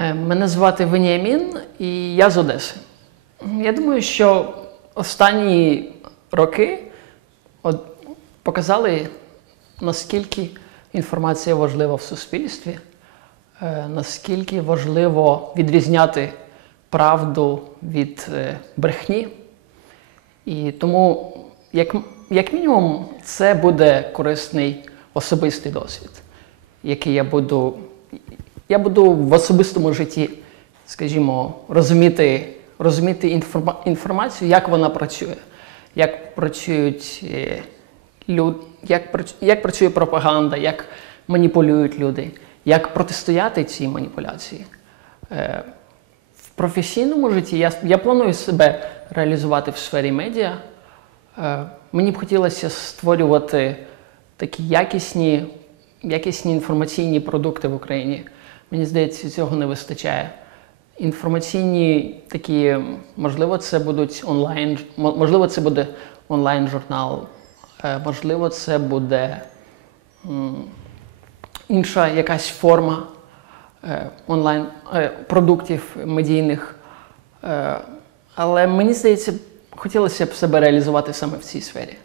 Е, Мене звати Веніамін, і я з Одеси. Я думаю, що останні роки показали, наскільки інформація важлива в суспільстві, е, наскільки важливо відрізняти правду від е, брехні. І тому, як, як мінімум, це буде корисний особистий досвід, який я буду, я буду в особистому житті, скажімо, розуміти, розуміти інформа, інформацію, як вона працює, як працюють е, люд, як, прац- як працює пропаганда, як маніпулюють люди, як протистояти цій маніпуляції. Е, в професійному житті я, я планую себе реалізувати в сфері медіа. Е, мені б хотілося створювати такі якісні, якісні інформаційні продукти в Україні. Мені здається, цього не вистачає. Інформаційні такі, можливо, це будуть онлайн, можливо, це буде онлайн-журнал, е, можливо, це буде інша якась форма е, онлайн е, медійних. Але мені здається, хотілося б себе реалізувати саме в цій сфері.